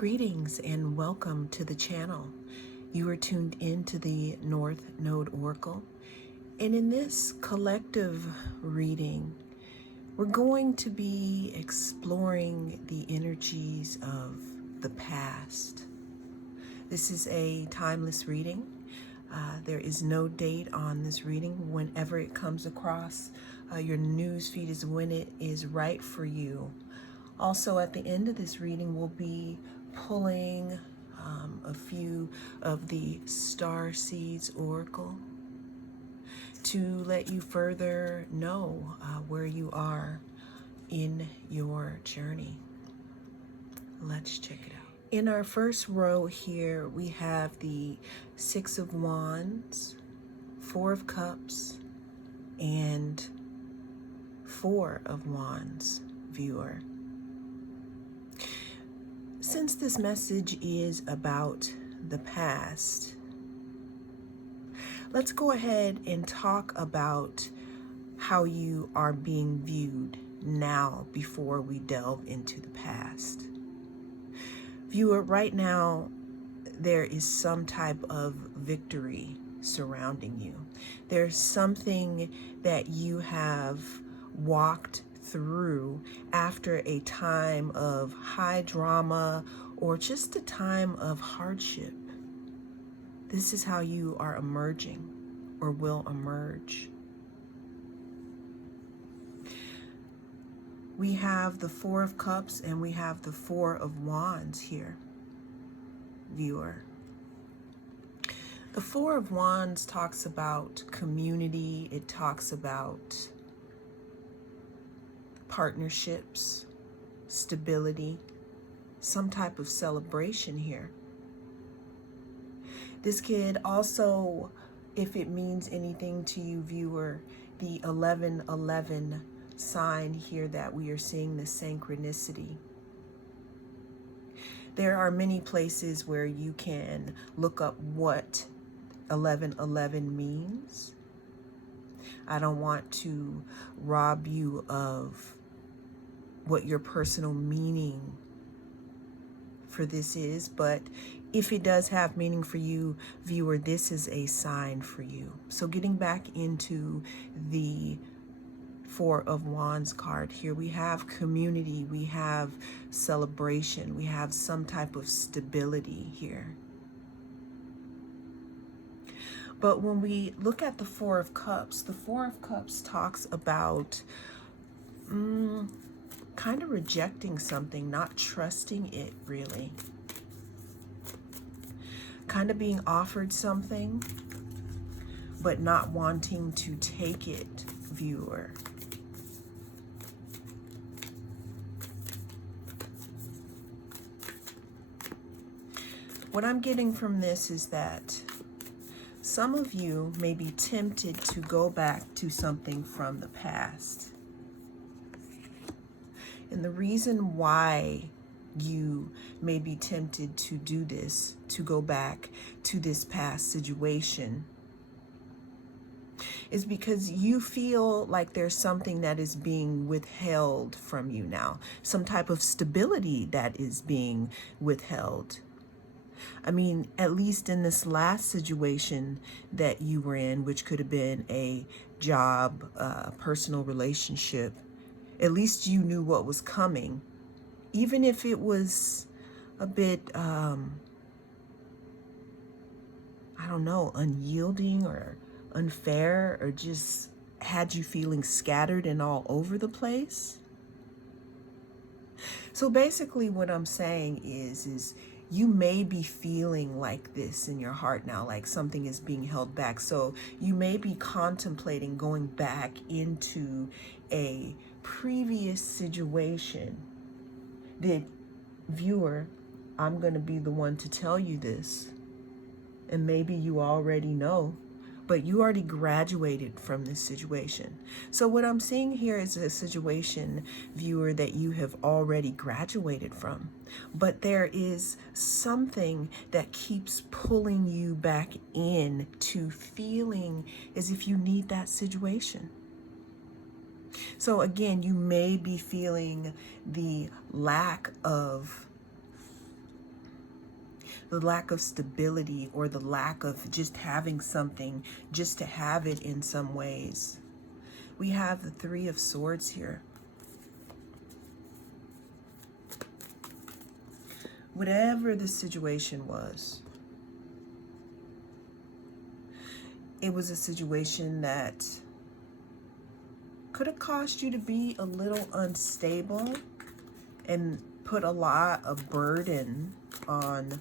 Greetings and welcome to the channel. You are tuned into the North Node Oracle, and in this collective reading, we're going to be exploring the energies of the past. This is a timeless reading. There is no date on this reading. Whenever it comes across your news feed is when it is right for you. Also, at the end of this reading, we'll be pulling a few of the Star Seeds Oracle to let you further know where you are in your journey. Let's check it out. In our first row here, we have the Six of Wands, Four of Cups, and Four of Wands, viewer. Since this message is about the past, let's go ahead and talk about how you are being viewed now before we delve into the past. Viewer, right now, there is some type of victory surrounding you. There's something that you have walked through after a time of high drama or just a time of hardship. This is how you are emerging or will emerge. We have the Four of Cups and we have the Four of Wands here, viewer. The Four of Wands talks about community. It talks about partnerships, stability, some type of celebration here. This could also, if it means anything to you, viewer, the 1111 sign here that we are seeing the synchronicity. There are many places where you can look up what 1111 means. I don't want to rob you of what your personal meaning for this is, but if it does have meaning for you, viewer, this is a sign for you. So getting back into the Four of Wands card here, we have community, we have celebration, we have some type of stability here. But when we look at the Four of Cups, the Four of Cups talks about kind of rejecting something, not trusting it really. Kind of being offered something, but not wanting to take it, viewer. What I'm getting from this is that some of you may be tempted to go back to something from the past. And the reason why you may be tempted to do this, to go back to this past situation, is because you feel like there's something that is being withheld from you now, some type of stability that is being withheld. I mean, at least in this last situation that you were in, which could have been a job, personal relationship, at least you knew what was coming. Even if it was a bit, I don't know, unyielding or unfair, or just had you feeling scattered and all over the place. So basically what I'm saying is you may be feeling like this in your heart now, like something is being held back. So you may be contemplating going back into a previous situation. The viewer, I'm going to be the one to tell you this, and maybe you already know, but you already graduated from this situation. So what I'm seeing here is a situation, viewer, that you have already graduated from, but there is something that keeps pulling you back in to feeling as if you need that situation. So again, you may be feeling the lack of the lack of stability, or the lack of just having something just to have it in some ways. We have the Three of Swords here. Whatever the situation was, it was a situation that could have caused you to be a little unstable and put a lot of burden on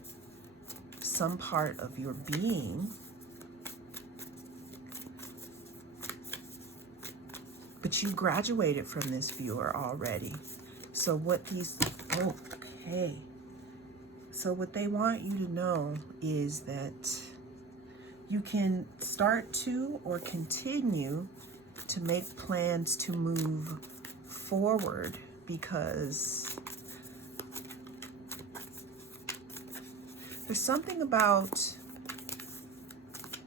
some part of your being. But you graduated from this, viewer, already. So what these, okay. So what they want you to know is that you can start to or continue to make plans to move forward, because there's something about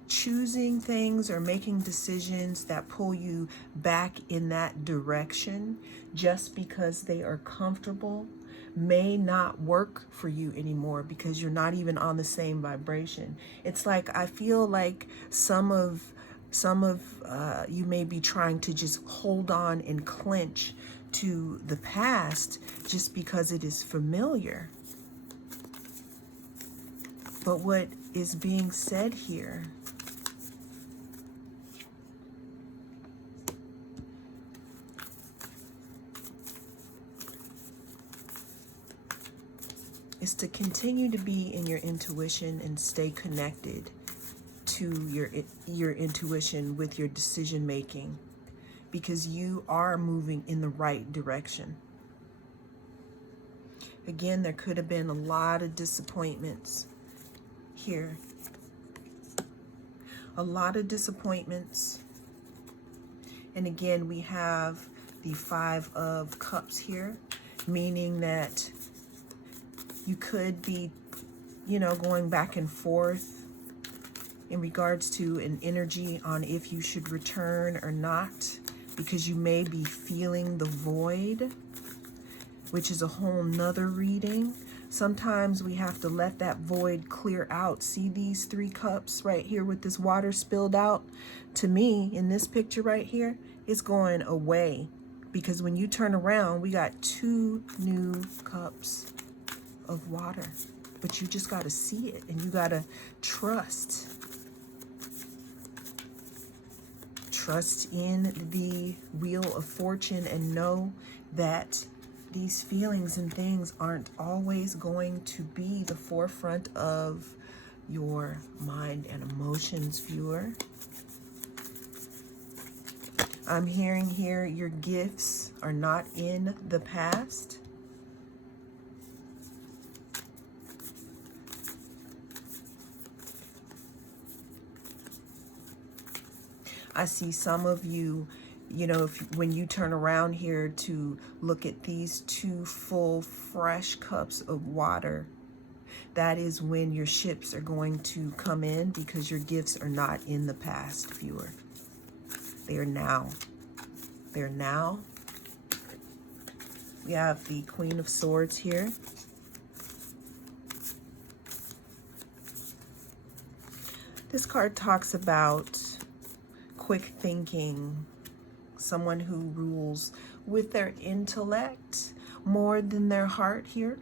choosing things or making decisions that pull you back in that direction just because they are comfortable may not work for you anymore, because you're not even on the same vibration. It's like, I feel like some of you may be trying to just hold on and clench to the past just because it is familiar. But what is being said here is to continue to be in your intuition and stay connected to your intuition with your decision making, because you are moving in the right direction. Again, there could have been a lot of disappointments here. A lot of disappointments. And again, we have the Five of Cups here, meaning that you could be, going back and forth in regards to an energy on if you should return or not, because you may be feeling the void, which is a whole nother reading. Sometimes we have to let that void clear out. See these 3 cups right here with this water spilled out? To me, in this picture right here, it's going away, because when you turn around, we got 2 new cups of water. But you just got to see it, and you got to trust in the Wheel of Fortune, and know that these feelings and things aren't always going to be the forefront of your mind and emotions, viewer. I'm hearing here your gifts are not in the past. I see some of you, when you turn around here to look at these 2 full, fresh cups of water, that is when your ships are going to come in, because your gifts are not in the past, viewer. They are now. They're now. We have the Queen of Swords here. This card talks about quick thinking, someone who rules with their intellect more than their heart here.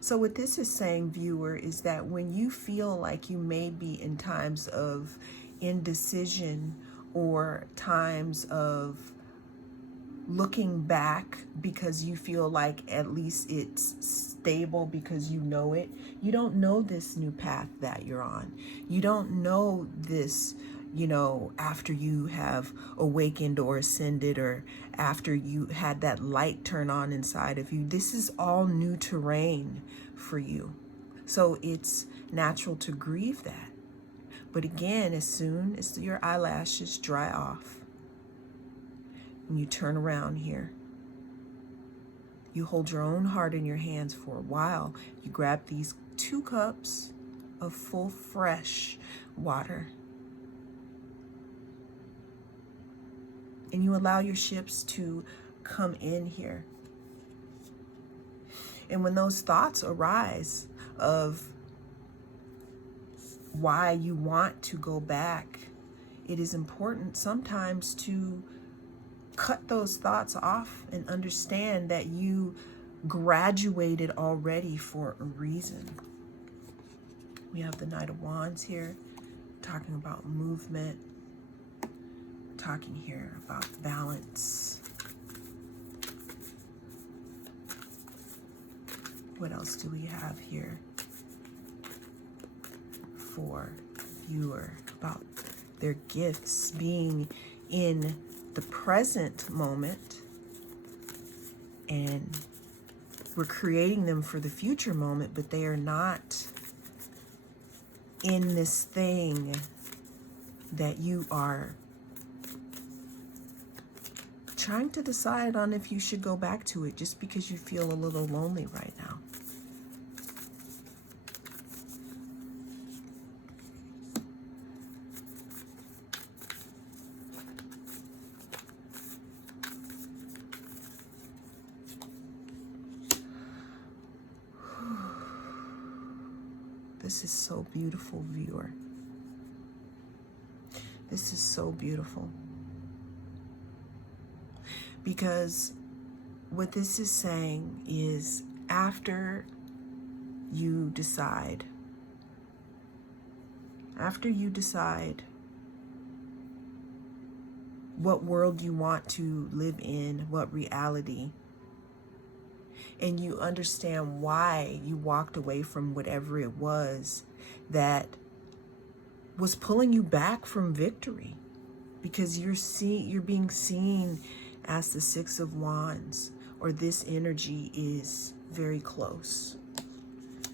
So what this is saying, viewer, is that when you feel like you may be in times of indecision or times of looking back because you feel like at least it's stable because you know it. You don't know this new path that you're on. You don't know this, after you have awakened or ascended, or after you had that light turn on inside of you. This is all new terrain for you. So it's natural to grieve that. But again, as soon as your eyelashes dry off, and you turn around here, you hold your own heart in your hands for a while. You grab these 2 cups of full, fresh water, and you allow your ships to come in here. And when those thoughts arise of why you want to go back, it is important sometimes to cut those thoughts off and understand that you graduated already for a reason. We have the Knight of Wands here, talking about movement, talking here about balance. What else do we have here for viewer? About their gifts, being in the present moment, and we're creating them for the future moment, but they are not in this thing that you are trying to decide on if you should go back to it just because you feel a little lonely right now. This is so beautiful, viewer. This is so beautiful. Because what this is saying is, after you decide what world you want to live in, what reality, and you understand why you walked away from whatever it was that was pulling you back from victory, because you're being seen as the Six of Wands, or this energy is very close,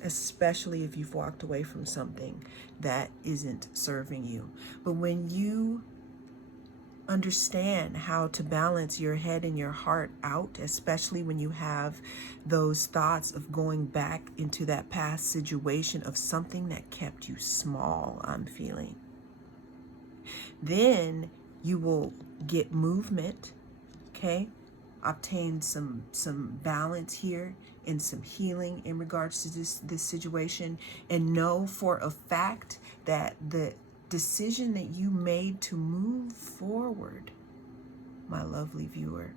especially if you've walked away from something that isn't serving you. But when you understand how to balance your head and your heart out, especially when you have those thoughts of going back into that past situation of something that kept you small, I'm feeling, then you will get movement, okay? Obtain some balance here and some healing in regards to this situation, and know for a fact that the decision that you made to move forward, my lovely viewer,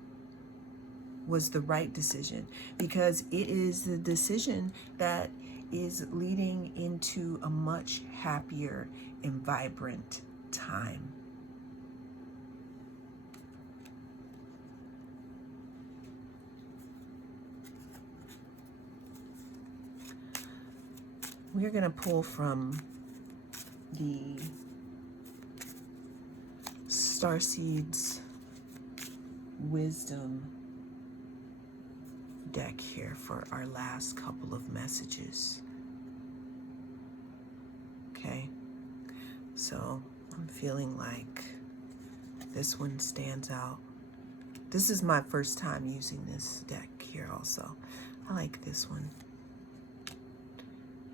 was the right decision, because it is the decision that is leading into a much happier and vibrant time. We're going to pull from the Starseeds Wisdom deck here for our last couple of messages. Okay, so I'm feeling like this one stands out. This is my first time using this deck here also. I like this one.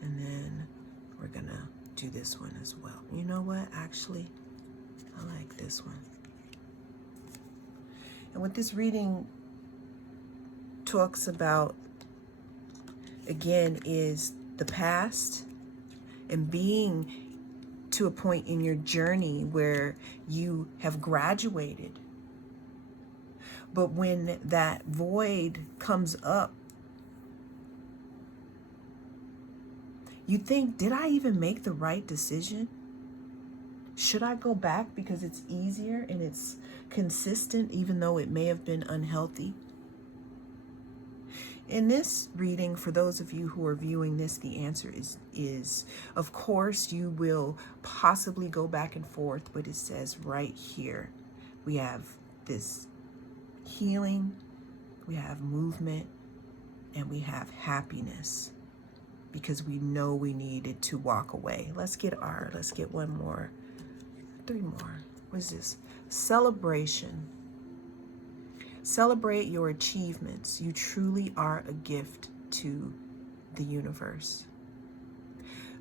And then we're gonna do this one as well. You know what, actually, I like this one. And what this reading talks about, again, is the past and being to a point in your journey where you have graduated. But when that void comes up, you think, did I even make the right decision? Should I go back because it's easier and it's consistent, even though it may have been unhealthy? In this reading, for those of you who are viewing this, the answer is of course you will possibly go back and forth, but it says right here, we have this healing, we have movement, and we have happiness, because we know we needed to walk away. Let's get one more, 3 more. What is this? Celebration. Celebrate your achievements. You truly are a gift to the universe.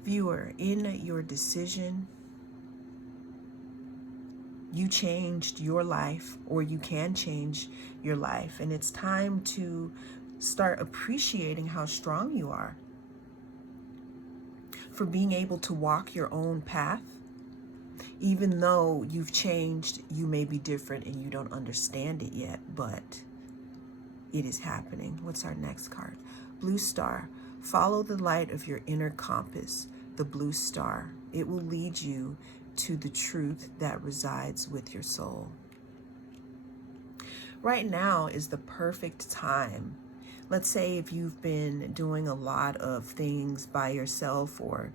Viewer, in your decision, you changed your life, or you can change your life, and it's time to start appreciating how strong you are for being able to walk your own path. Even though you've changed, you may be different and you don't understand it yet, but it is happening. What's our next card? Blue star. Follow the light of your inner compass, the blue star. It will lead you to the truth that resides with your soul. Right now is the perfect time. Let's say if you've been doing a lot of things by yourself, or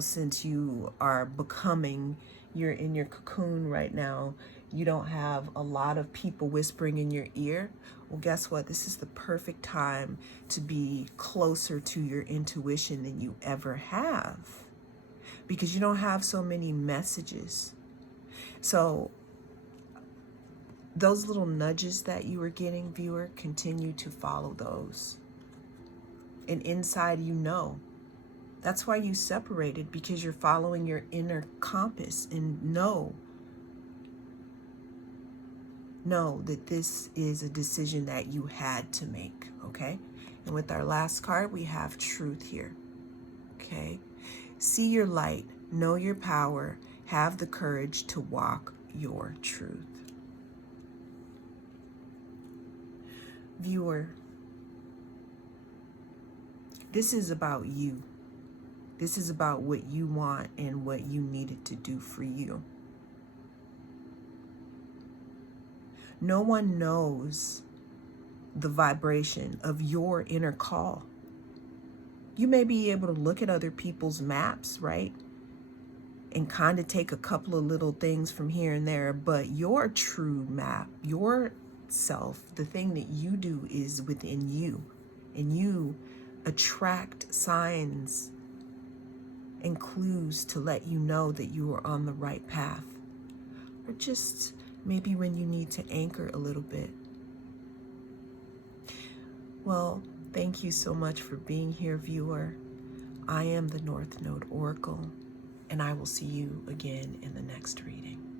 since you are becoming, you're in your cocoon right now, you don't have a lot of people whispering in your ear. Well, guess what? This is the perfect time to be closer to your intuition than you ever have, because you don't have so many messages. So those little nudges that you were getting, viewer, continue to follow those. And inside, that's why you separated, because you're following your inner compass, and know that this is a decision that you had to make, okay? And with our last card, we have truth here, okay? See your light, know your power, have the courage to walk your truth. Viewer, this is about you. This is about what you want and what you needed to do for you. No one knows the vibration of your inner call. You may be able to look at other people's maps, right? And kind of take a couple of little things from here and there, but your true map, your self, the thing that you do is within you, and you attract signs and clues to let you know that you are on the right path, or just maybe when you need to anchor a little bit. Well, thank you so much for being here, viewer. I am the North Node Oracle, and I will see you again in the next reading.